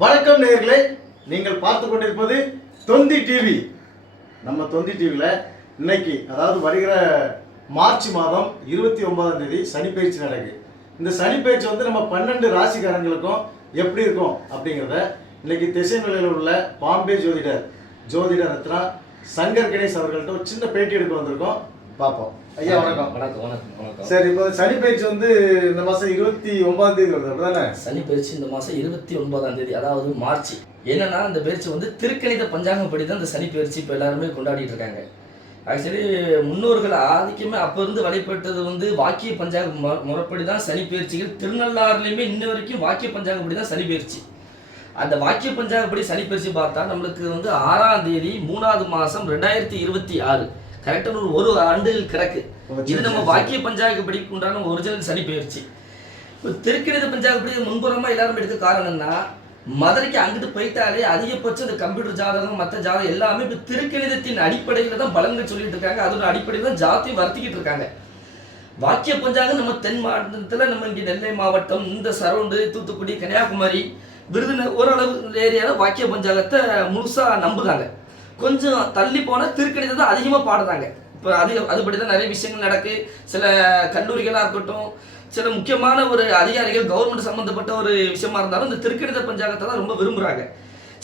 வணக்கம் நேயர்களே நீங்கள் பார்த்து கொண்டிருப்பது தொந்தி டிவி. நம்ம தொந்தி டிவியில் இன்னைக்கு அதாவது வருகிற மார்ச் மாதம் இருபத்தி ஒன்பதாம் தேதி சனிப்பயிற்சி நடக்கு இந்த சனிப்பயிற்சி வந்து நம்ம பன்னெண்டு ராசிக்காரங்களுக்கும் எப்படி இருக்கும் அப்படிங்கிறத இன்னைக்கு திசை நிலையில் உள்ள பாம்பே ஜோதிடர் ஜோதிடர் ரத்னா சங்கர் கணேஷ் அவர்கள்ட்ட ஒரு சின்ன பேட்டி எடுக்க வந்திருக்கோம். பார்ப்போம். ஐயா வணக்கம். வணக்கம் வணக்கம் வணக்கம். சரி இப்போ சனிப்பயிற்சி வந்து இந்த மாதம் இருபத்தி ஒன்பதாம் தேதி வருது அப்படிதானே? சனி பயிற்சி இந்த மாதம் இருபத்தி ஒன்பதாம் தேதி அதாவது மார்ச். என்னன்னா இந்த பயிற்சி வந்து திருக்கணித பஞ்சாங்கப்படி தான் இந்த சனி பயிற்சி இப்போ எல்லாருமே கொண்டாடிட்டு இருக்காங்க. ஆக்சுவலி முன்னோர்கள் ஆதிக்கமே அப்போ இருந்து வழிபட்டது வந்து வாக்கிய பஞ்சாங்க முறைப்படி தான் சனி பயிற்சிகள். திருநள்ளாறுலையுமே இன்ன வரைக்கும் வாக்கிய பஞ்சாங்கப்படி தான் சனி பயிற்சி. அந்த வாக்கிய பஞ்சாங்கப்படி சனி பயிற்சி பார்த்தா நம்மளுக்கு வந்து ஆறாம் தேதி மூணாவது மாதம் ரெண்டாயிரத்தி இருபத்தி ஆறு. கரெக்டாக ஒரு ஒரு ஆண்டுகள் கிடக்கு. இது நம்ம வாக்கிய பஞ்சாங்கப்படி உண்டான ஒரிஜினல் சனி பயிற்சி இப்போ திருக்கணித பஞ்சாங்கப்படி முன்புறமா எல்லாரும் எடுக்க காரணம்னா மதுரைக்கு அங்கிட்டு போயிட்டாலே அதிகபட்சம் இந்த கம்ப்யூட்டர் ஜாதகம் மற்ற ஜாதகம் எல்லாமே இப்போ திருக்கணிதத்தின் அடிப்படையில் தான் பலன்கள் சொல்லிட்டு இருக்காங்க. அதோட அடிப்படையில் தான் ஜாத்தியம் வர்த்திக்கிட்டு இருக்காங்க. வாக்கிய பஞ்சாங்கம் நம்ம தென் மாவட்டத்தில் நம்ம இங்கே நெல்லை மாவட்டம் இந்த சரௌண்டு தூத்துக்குடி கன்னியாகுமரி விருதுநகர் ஓரளவு ஏரியாவில் வாக்கிய பஞ்சாங்கத்தை முழுசாக நம்புறாங்க. கொஞ்சம் தள்ளி போனால் திருக்கணிதத்தை தான் அதிகமாக பாடுறாங்க. இப்போ அதிக அதுபடி தான் நிறைய விஷயங்கள் நடக்கு. சில கல்லூரிகளாக இருக்கட்டும் சில முக்கியமான ஒரு அதிகாரிகள் கவர்மெண்ட் சம்மந்தப்பட்ட ஒரு விஷயமா இருந்தாலும் இந்த திருக்கணித பஞ்சாங்கத்தை தான் ரொம்ப விரும்புகிறாங்க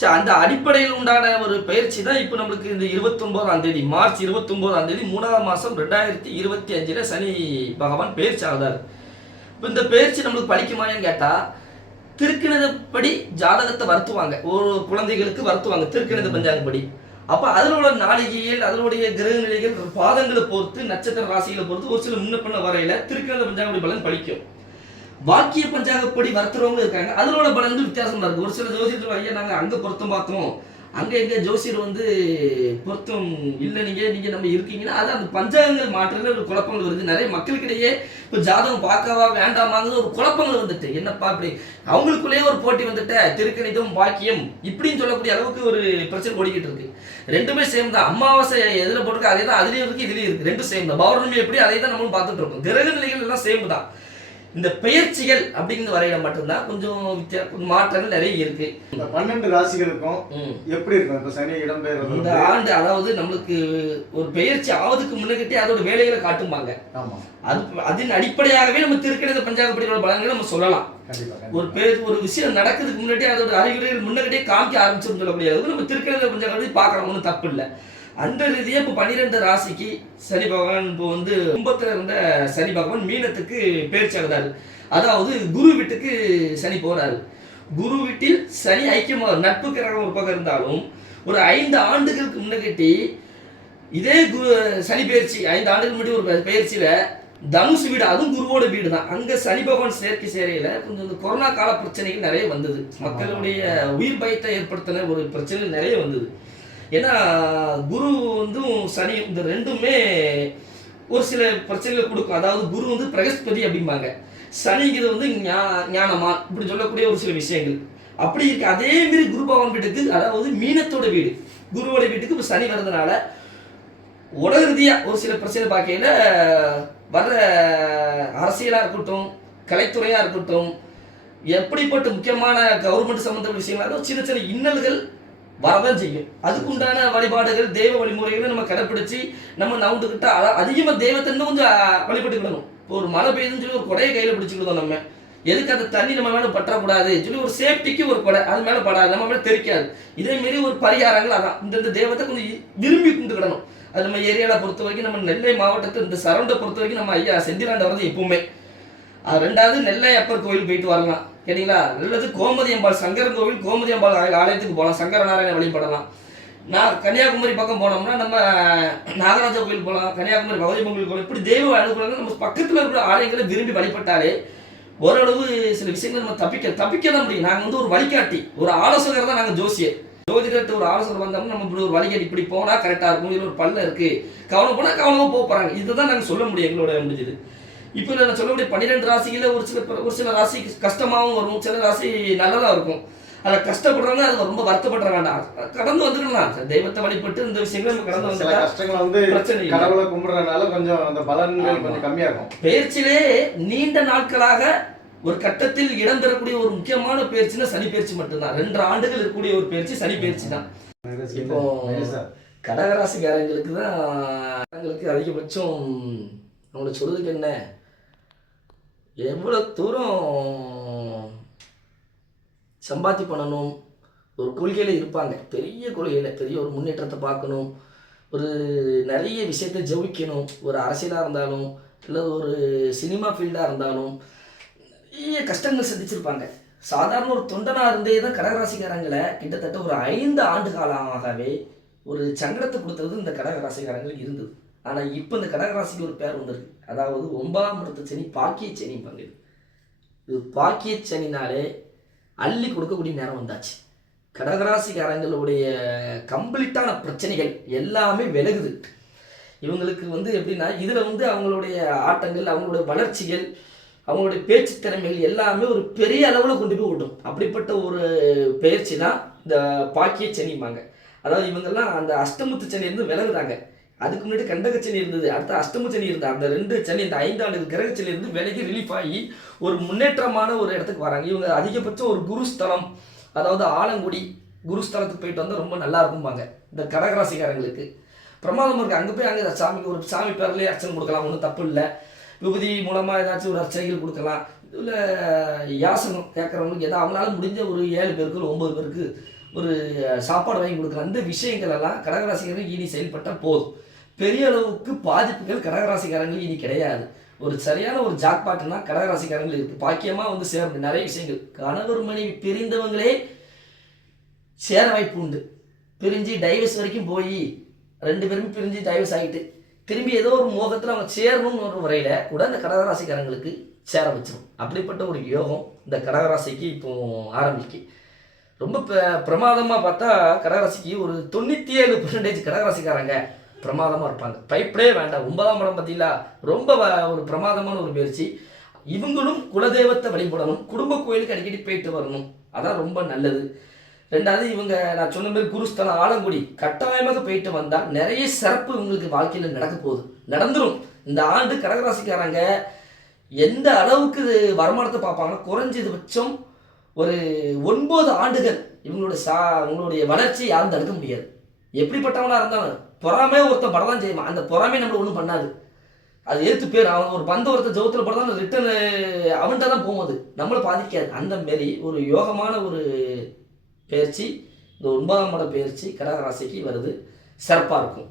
சரி அந்த அடிப்படையில் உண்டான ஒரு பயிற்சி தான் இப்போ நம்மளுக்கு இந்த இருபத்தொம்போதாம் தேதி மார்ச் இருபத்தொம்போதாம் தேதி மூணாவது மாதம் ரெண்டாயிரத்தி இருபத்தி அஞ்சில் சனி பகவான் பயிற்சி ஆகுதார் இப்போ இந்த பயிற்சி நம்மளுக்கு படிக்குமான்னு கேட்டால் திருக்கணிதப்படி ஜாதகத்தை வருத்துவாங்க. ஒரு குழந்தைகளுக்கு வருத்துவாங்க திருக்கணித பஞ்சாங்கப்படி. அப்போ அதில் உள்ள நாளிகைகள் அதனுடைய கிரக நிலைகள் பாதங்களை பொறுத்து நட்சத்திர ராசிகளை பொறுத்து ஒரு சில முன்ன பண்ண வரையில திருக்கணித பஞ்சாங்கப்படி பலன் படிக்கும் வாக்கிய பஞ்சாங்கப்படி வருத்துறவங்க இருக்காங்க. அதனோட பலன் வந்து வித்தியாசமா இருக்கு. ஒரு சில ஜோசியர்கள் ஐயா நாங்கள் அங்கே பொருத்தம் பார்த்தோம். அங்கே எங்கே ஜோசியர் வந்து பொருத்தம் இல்லை நீங்க நீங்கள் நம்ம இருக்கீங்கன்னா அது அந்த பஞ்சாங்கங்கள் மாற்றல ஒரு குழப்பங்கள் வருது. நிறைய மக்களுக்கிடையே இப்போ ஜாதகம் பார்க்கவா வேண்டாமாங்கிறது ஒரு குழப்பங்கள் வந்துட்டு. என்னப்பா அப்படி அவங்களுக்குள்ளேயே ஒரு போட்டி வந்துட்ட. திருக்கணிதம் பாக்கியம் இப்படின்னு சொல்லக்கூடிய அளவுக்கு ஒரு பிரச்சனை ஓடிக்கிட்டு இருக்கு. ரெண்டுமே சேம் தான். அமாவாசை எதில் போட்டிருக்கோ அதே தான் அதுலேயும் இருக்கு இதுலேயும் இருக்குது ரெண்டும் சேம் தான். பௌர்ணமி எப்படி அதே தான் நம்மளும் பார்த்துட்டு இருக்கோம். கிரக நிலைகள் எல்லாம் சேம் தான். இந்த பெயர்ச்சிகள் அப்படிங்கிற வரையில மட்டும்தான் கொஞ்சம் மாற்றங்கள் நிறைய இருக்கு. இந்த பன்னெண்டு ராசிகளுக்கும். எப்படி இருக்கும்? இப்போ சனி இந்த இடம்பெயர்றது ஆண்டு அதாவது நம்மளுக்கு ஒரு பெயர்ச்சி ஆவதுக்கு முன்னகிட்டே அதோட வேலைகளை காட்டுவாங்க ஆமா. அது அதன் அடிப்படையாகவே நம்ம திருக்கணித பஞ்சாங்கப்படியோட பலன்களை நம்ம சொல்லலாம். ஒரு பேர் ஒரு விஷயம் நடக்கிறதுக்கு முன்னாடி அதோட அறிகுறிகள் முன்னாடியே காமிக்க ஆரம்பிச்சிருந்து சொல்லக்கூடிய அளவுக்கு நம்ம திருக்கணித பஞ்சாங்கப்படி பார்க்கலாம் ஒன்றும் தப்பு இல்லை. அந்த ரீதியாக இப்போ பன்னிரெண்டு ராசிக்கு சனி பகவான் இப்போ வந்து கும்பத்தில் இருந்த சனி பகவான் மீனத்துக்கு பேர்ச்சி ஆகுதாரு அதாவது குரு வீட்டுக்கு சனி போகிறாரு குரு வீட்டில் சனி ஐக்கியமாக நட்பு கிரகம் ஒரு பக்கம் இருந்தாலும் ஒரு ஐந்து ஆண்டுகளுக்கு முன்னகிட்டி இதே குரு சனி பயிற்சி ஐந்து ஆண்டுக்கு முன்னாடி ஒரு பயிற்சியில் தனுஷ் தனுசு வீடு அதுவும் குருவோட வீடு தான் அங்கே சனி பகவான் சேர்க்கை சேரையில் கொஞ்சம் இந்த கொரோனா கால பிரச்சனைகள் நிறைய வந்தது. மக்களுடைய உயிர் பயத்தை ஏற்படுத்தின ஒரு பிரச்சனைகள் நிறைய வந்தது. ஏன்னா குரு வந்து சனி இந்த ரெண்டுமே ஒரு சில பிரச்சனைகளை கொடுக்கும். அதாவது குரு வந்து பிரகஸ்பதி அப்படிம்பாங்க. சனிங்கிறது வந்து ஞா- ஞானமா இப்படி சொல்லக்கூடிய ஒரு சில விஷயங்கள். அப்படி இருக்கு. அதே மாதிரி குரு பகவான் வீட்டுக்கு அதாவது மீனத்தோட வீடு. குருவோட வீட்டுக்கு இப்போ சனி வர்றதுனால உடல் ஒரு சில பிரச்சனை பார்க்கையில வர்ற அரசியலா இருக்கட்டும் கலைத்துறையா இருக்கட்டும் எப்படிப்பட்ட முக்கியமான கவர்மெண்ட் சம்மந்தப்பட்ட விஷயங்களா சின்ன சின்ன இன்னல்கள் வரதான் செய்யும். அதுக்குண்டான வழிபாடுகள் தெய்வ வழிமுறைகளை நம்ம கடைப்பிடிச்சு நம்ம நவுண்டுக்கிட்ட அதிகமாக அதிகமா தெய்வத்தை இன்னும் கொஞ்சம் வழிபட்டுக்கிடணும் இப்போ ஒரு மழை பெய்யுதுன்னு சொல்லி ஒரு கொடையை கையில் பிடிச்சிக்கிட்டோம் நம்ம. எதுக்கு அந்த தண்ணி நம்ம மேலே பற்றக்கூடாது? சொல்லி ஒரு சேஃப்டிக்கு ஒரு கொடை அது மேலே படாது நம்ம மேலே தெரிக்காது. இதே மாரி ஒரு பரிகாரங்கள் அதான். இந்த தெய்வத்தை கொஞ்சம் விரும்பி கும்பிட்டுக்கிடணும் அது நம்ம ஏரியாவில் பொறுத்த வரைக்கும் நம்ம நெல்லை மாவட்டத்தை இந்த சரௌண்டை பொறுத்த வரைக்கும் நம்ம ஐயா செந்திலாண்ட வரது எப்பவுமே. அது ரெண்டாவது நெல்லை அப்பர் கோயில் போயிட்டு வரலாம். கேட்டிங்களா? நல்லது கோமதி அம்பாள் சங்கரன் கோவில் கோமதி அம்பாள் ஆலயத்துக்கு போகலாம் சங்கர நாராயண வழிபடலாம். நான் கன்னியாகுமரி பக்கம் போனோம்னா நம்ம நாகராஜா கோயில் போகலாம் கன்னியாகுமரி பகவதி கோயில் போகலாம் இப்படி தெய்வ அனுகூலங்கள் நம்ம பக்கத்தில் இருக்கிற ஆலயங்களை விரும்பி வழிபட்டாலே ஓரளவு சில விஷயங்கள் நம்ம தப்பிக்க தப்பிக்க தான் முடியும். நாங்கள் வந்து ஒரு வழிகாட்டி ஒரு ஆலோசகர் தான் நாங்கள் ஜோசியர். ஜோதிடர்கிட்ட ஒரு ஆலோசனை வந்தோம்னா நம்ம இப்படி ஒரு வழிகாட்டி இப்படி போனால் கரெக்டாக இருக்கும். இதில் ஒரு பல்ல இருக்குது கவனம் போனால் கவனமாக போக போகிறாங்க இதுதான் நாங்கள் சொல்ல முடியும் எங்களோட முடிஞ்சது. இப்போ நான் சொல்லக்கூடிய பன்னிரெண்டு ராசிகளில் ஒரு சில ஒரு சில ராசி கஷ்டமாகவும் வரும் சில ராசி நல்லதாக இருக்கும். அதில் கஷ்டப்படுறவங்க அது ரொம்ப வருத்தப்படுற வேண்டாம். கடந்து வந்துடலாம். தெய்வத்தை வழிபட்டு இந்த விஷயங்களை நம்ம கடந்து வந்துட்டா கஷ்டங்கள் வந்து பிரச்சனை. கடவுளை கும்பிடுறதுனால கொஞ்சம் அந்த பலன்கள். கொஞ்சம் கம்மியா இருக்கும் பயிற்சியிலே நீண்ட நாட்களாக ஒரு கட்டத்தில் இடம்பெறக்கூடிய ஒரு முக்கியமான பயிற்சினா சனி பயிற்சி மட்டும்தான். ரெண்டு ஆண்டுகள் இருக்கக்கூடிய ஒரு பயிற்சி சனி பயிற்சி தான். இப்போ கடகராசிக்காரங்களுக்கு தான் அவங்களுக்கு அதிகபட்சம் அவங்களுக்கு சொல்றதுக்கு என்ன? எவ்வளோ தூரம் சம்பாத்தி பண்ணணும்? ஒரு கொள்கையில் இருப்பாங்க. பெரிய கொள்கையில் பெரிய ஒரு முன்னேற்றத்தை பார்க்கணும். ஒரு நிறைய விஷயத்தை ஜெயிக்கணும் ஒரு அரசியலாக இருந்தாலும் இல்லை ஒரு சினிமா ஃபீல்டாக இருந்தாலும் நிறைய கஷ்டங்கள் சந்திச்சிருப்பாங்க. சாதாரண ஒரு தொண்டனாக இருந்தே தான் கடகராசிக்காரங்களை கிட்டத்தட்ட ஒரு ஐந்து ஆண்டு காலமாகவே ஒரு சங்கடத்தை கொடுத்தது இந்த கடகராசிக்காரங்களுக்கு இருந்தது. ஆனால் இப்போ இந்த கடகராசிக்கு ஒரு பேர் வந்திருக்கு. அதாவது ஒன்பதாம் இடத்து சனி பாக்கிய சனி பங்கு இது பாக்கிய சனினாலே அள்ளி கொடுக்கக்கூடிய நேரம் வந்தாச்சு. கடகராசிக்காரங்களுடைய கம்ப்ளீட்டான பிரச்சனைகள் எல்லாமே விலகுது. இவங்களுக்கு வந்து எப்படின்னா இதில் வந்து அவங்களுடைய ஆட்டங்கள் அவங்களுடைய வளர்ச்சிகள் அவங்களுடைய பேச்சு திறமைகள் எல்லாமே ஒரு பெரிய அளவில் கொண்டு போய் விட்டும் அப்படிப்பட்ட ஒரு பயிற்சி தான் இந்த பாக்கிய சனிம்பாங்க அதாவது இவங்கெல்லாம் அந்த அஷ்டமுத்து சனி இருந்து விலகுறாங்க. அதுக்கு முன்னாடி கண்டக சனி இருந்தது அடுத்து அஷ்டம சனி இருந்தது. அந்த ரெண்டு சனி இந்த ஐந்தாண்டு கிரக சனி இருந்து விலகி ரிலீஃப் ஆகி ஒரு முன்னேற்றமான ஒரு இடத்துக்கு வராங்க. இவங்க அதிகபட்சம் ஒரு குருஸ்தலம் அதாவது ஆலங்குடி குருஸ்தலத்துக்கு போயிட்டு வந்தால் ரொம்ப நல்லா இருக்கும்பாங்க இந்த கடகராசிக்காரங்களுக்கு. பிரமாதம் இருக்குது அங்கே போய் அங்கே சாமிக்கு ஒரு சாமி பேர்லேயே அர்ச்சனை கொடுக்கலாம் ஒன்றும் தப்பு இல்லை. விபதி மூலமாக ஏதாச்சும் ஒரு அர்ச்சனைகள் கொடுக்கலாம். இதில் யாசனம் கேட்குறவங்களுக்கு எதாவது அவங்களால முடிஞ்ச ஒரு ஏழு பேருக்கு ஒரு ஒம்பது பேருக்கு ஒரு சாப்பாடு வாங்கி கொடுக்குற அந்த விஷயங்கள் எல்லாம் கடகராசிக்காரங்க இனி செயல்பட்டால் போதும். பெரிய அளவுக்கு பாதிப்புகள் கடகராசிக்காரங்களுக்கு இனி கிடையாது. ஒரு சரியான ஒரு ஜாக்பாட்னா கடகராசிக்காரங்களுக்கு இருக்குது பாக்கியமாக வந்து சேர நிறைய விஷயங்கள். கணவர் மனைவி பிரிந்தவங்களே சேர வாய்ப்பு உண்டு. பிரிஞ்சு டைவர்ஸ் வரைக்கும் போய் ரெண்டு பேரும் பிரிஞ்சு டைவர்ஸ் ஆகிட்டு திரும்பி ஏதோ ஒரு மோகத்தில் அவங்க சேரணும்னு ஒரு முறையில் கூட அந்த கடகராசிக்காரங்களுக்கு சேர வச்சிடும் அப்படிப்பட்ட ஒரு யோகம் இந்த கடகராசிக்கு இப்போ ஆரம்பிக்கு. ரொம்ப ப- பார்த்தா கடகராசிக்கு ஒரு தொண்ணூற்றி ஏழு பர்சன்டேஜ் கடகராசிக்காரங்க பிரமாதமாக இருப்பாங்க. பைப்படே வேண்டாம். ஒன்பதாம் படம் பார்த்தீங்களா? ரொம்ப வ- ஒரு பிரமாதமான ஒரு முயற்சி. இவங்களும் குலதெய்வத்தை வழிபடணும். குடும்ப கோயிலுக்கு அடிக்கடி போயிட்டு வரணும். அதான் ரொம்ப நல்லது. ரெண்டாவது இவங்க நான் சொன்ன மாதிரி குருஸ்தலம் ஆலங்குடி. கட்டாயமாக போயிட்டு வந்தால் நிறைய சிறப்பு இவங்களுக்கு வாழ்க்கையில் நடக்க போகுது. நடந்துடும் இந்த ஆண்டு கடகராசிக்காரங்க எந்த அளவுக்கு இது வருமானத்தை பார்ப்பாங்கன்னா குறைஞ்சது பட்சம் ஒரு ஒன்பது ஆண்டுகள் இவங்களோட சா இவங்களுடைய வளர்ச்சி யாரும் தடுக்க முடியாது. எப்படிப்பட்டவனாக இருந்தாலும். பொறாமே ஒருத்தன் படதான் செய்வான். அந்த பொறாமே நம்மளை ஒன்றும் பண்ணாது. அது ஏற்று பேர். அவன் ஒரு பந்த ஒருத்த ஜவுத்தில் படம் ரிட்டன் அவன்கிட்ட தான் போகும்போது நம்மளை பாதிக்காது. அந்த மாரி ஒரு யோகமான ஒரு பயிற்சி இந்த ஒன்பதாம் மட பயிற்சி கடகராசிக்கு வருது. சிறப்பாக இருக்கும்.